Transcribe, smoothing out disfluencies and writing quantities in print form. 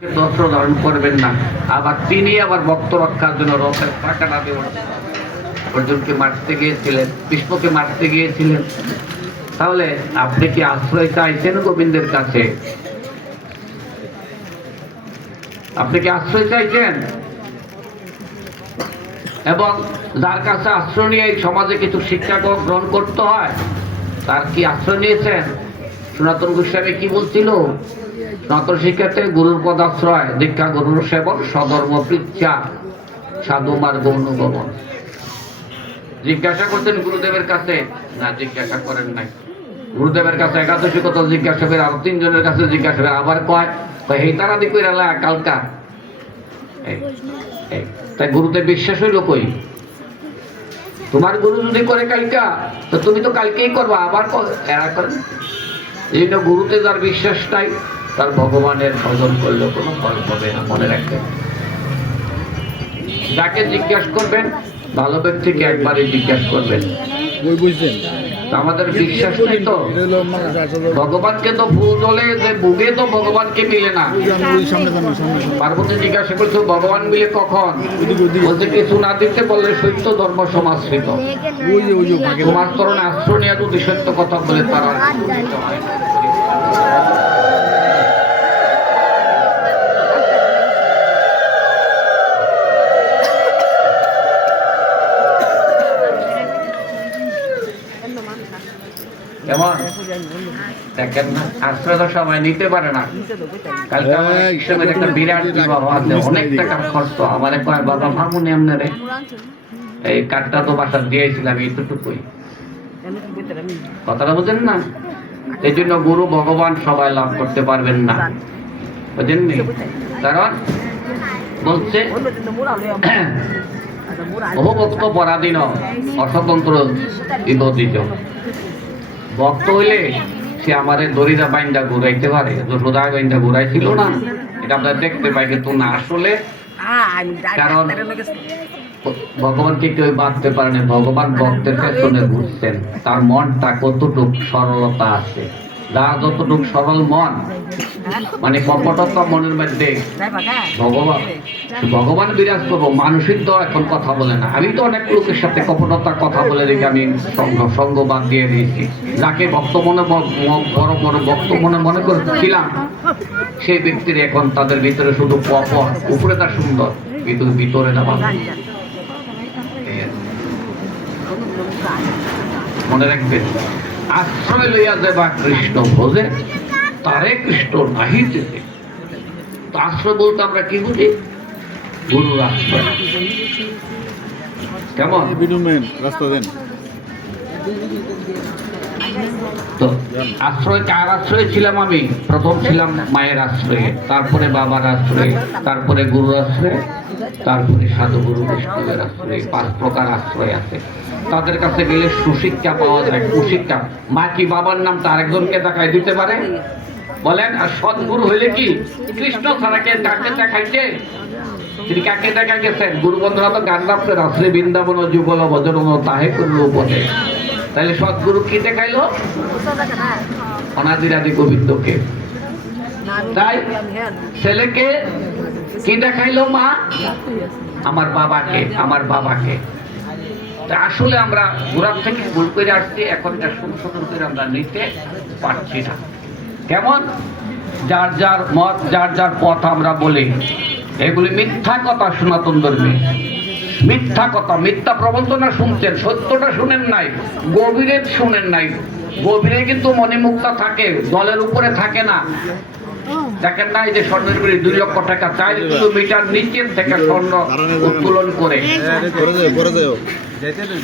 বস্ত্র ধারণ করবেন না, আবার তিনি আবার ভক্ত রক্ষার জন্য রথের পাকাটা দিয়ে অর্জুনকে মারতে গিয়েছিলেন, ভীষ্মকে মারতে গিয়েছিলেন। তাহলে আপনি কি আশ্রয় চাইছেন গোবিন্দের কাছে? আপনি কি আশ্রয় চাইছেন? এবং যার কাছে আশ্রয় নিয়ে এই সমাজে কিছু শিক্ষা গ্রহণ করতে হয়, তার কি আশ্রয় নিয়েছেন? সনাতন গোস্বামী কি বলছিল? সনাতন শিক্ষাতে গুরুর পদাশ্রয়, দীক্ষা গুরুর সেবন, স্বধর্ম পৃচ্ছা, সাধু মার্গ অনুগমন। জিজ্ঞাসা করতেন গুরুদেবের কাছে? না, জিজ্ঞাসা করেন নাই। গুরুদেবের কাছে একাদশী কথা জিজ্ঞাসা করে, আরো 3 জনের কাছে জিজ্ঞাসা করে, আবার কয় হেতারা দি কইরা কালকা। তাই গুরুদেব বিশ্বাস হইল কই? তোমার গুরু যদি করে কালকা, তো তুমি তো কালকেই করবা, আবার এরা করেন। এই জন্য গুরুতে যার বিশ্বাস নাই, তার ভগবানের ভজন করলেও কোনো ফল হবে না। মনে রাখবেন, যাকে জিজ্ঞাসা করবেন ভালো ব্যক্তিকে একবারই জিজ্ঞাসা করবেন। আমাদের বিশ্বাস নেই তো, ভগবানকে তো ভুল বলে যে বুগে তো ভগবানকে মিলে না। পার্বতী জিজ্ঞাসা করছো ভগবান মিলে কখন? বলছে কিছু না দিতে বললে সত্য ধর্ম সমাশ্রিত। তোমার তরণে আশ্রয় নিয়ে যদি সত্য কথা বলে তারা কেমন দেখেন না, আশ্রয় তো সবাই নিতে পারে না। কালকে আমার একটা বিরাট বিবাহ আছে, অনেক টাকার খরচ। আমার কয় বাবা ভাবুনি আপনারে এই কাঠটা তো বাসা দিয়েছিলাম, এইটুকুই। কথাটা বুঝেন না? এই জন্য গুরু ভগবান সবাই লাভ করতে পারবেন না, বুঝেননি? কারণ বলছে ভক্ত পরাধীন অস্বতন্ত্র বিবদিত। ভক্ত হইলে সে আমাদের দড়িটা বাইন্দা ঘুরাইতে পারে, রোদা বাইন্দা ঘুরাইছিল না, এটা আপনারা দেখতে পাই। কিন্তু না, আসলে কারণ ভগবানকে কেউ বাঁধতে পারে না। ভগবান ভক্তের পেছনে ঘুরছেন, তার মনটা কতটুক সরলতা আছে। যার যতটুক সরল মন, মানে কপটতা মনের মধ্যে, ভগবান বিরাজ করবো। মানুষের তো এখন কথা বলে না। আমি তো অনেক লোকের সাথে কপটতা কথা বলে রেখে আমি সঙ্গ বাদ দিয়ে দিয়েছি। যাকে ভক্ত মনে বড় বড় ভক্ত মনে করেছিলাম, সেই ব্যক্তির এখন তাদের ভিতরে শুধু কপট, উপরে তা সুন্দর কিন্তু ভিতরে না ভালো। মনে রাখবেন, আশ্রয় লইয়া যাবা কৃষ্ণ ভোজে, তারে কৃষ্ণ নাহি যেতে। আশ্রয় বলতে আমরা কি বুঝি? গুরুর আশ্রয়। কেমন রাস্তা দেন তো? আশ্রয় কার আশ্রয়ে ছিলাম আমি? প্রথম ছিলাম মায়ের আশ্রয়ে, তারপরে বাবার আশ্রয়ে, তারপরে গুরুর আশ্রয়ে, তারপরে সাধু গুরু বৈষ্ণবের আশ্রয়ে। 5 প্রকার আশ্রয় আছে। তাদের কাছে গেলে সুশিক্ষা পাওয়া যায়। কুশিক্ষা, মা কি বাবার নাম তার একজনকে দেখাই দিতে পারে? বলেন। আর সদ্গুরু হইলে কি কৃষ্ণ ছাড়া কে কাকে দেখাইছে? তিনি কাকে দেখা গেছেন? গুরু বন্ধুরা তো গান রাখতে রাত্রে বৃন্দাবন যুগল ভজন তাহে করল উপদেশ। তাহলে সদ্গুরু কি দেখাইলো? অনাদিরাদি গোবিন্দকে। তাই ছেলেকে কি দেখাইলো? মা আমার বাবাকে, আমার বাবাকে। আসলে আমরা গোড়ার থেকে ভুল করে আসছি, এখন এটা সংশোধন করে আমরা নিতে পারছি না। কেমন? যার যার মত, যার যার পথ আমরা বলি, এগুলি মিথ্যা কথা। সনাতন ধর্মে মিথ্যা কথা, মিথ্যা প্রবঞ্চনা শুনছেন, সত্যটা শুনেন নাই, গভীরে শুনেন নাই। গভীরে কিন্তু মণিমুক্তা থাকে, দলের উপরে থাকে না। দেখেন না, এই যে স্বর্ণের গুলি 2 লক্ষ টাকা, 4 কিলোমিটার নিচের থেকে স্বর্ণ উত্তোলন করে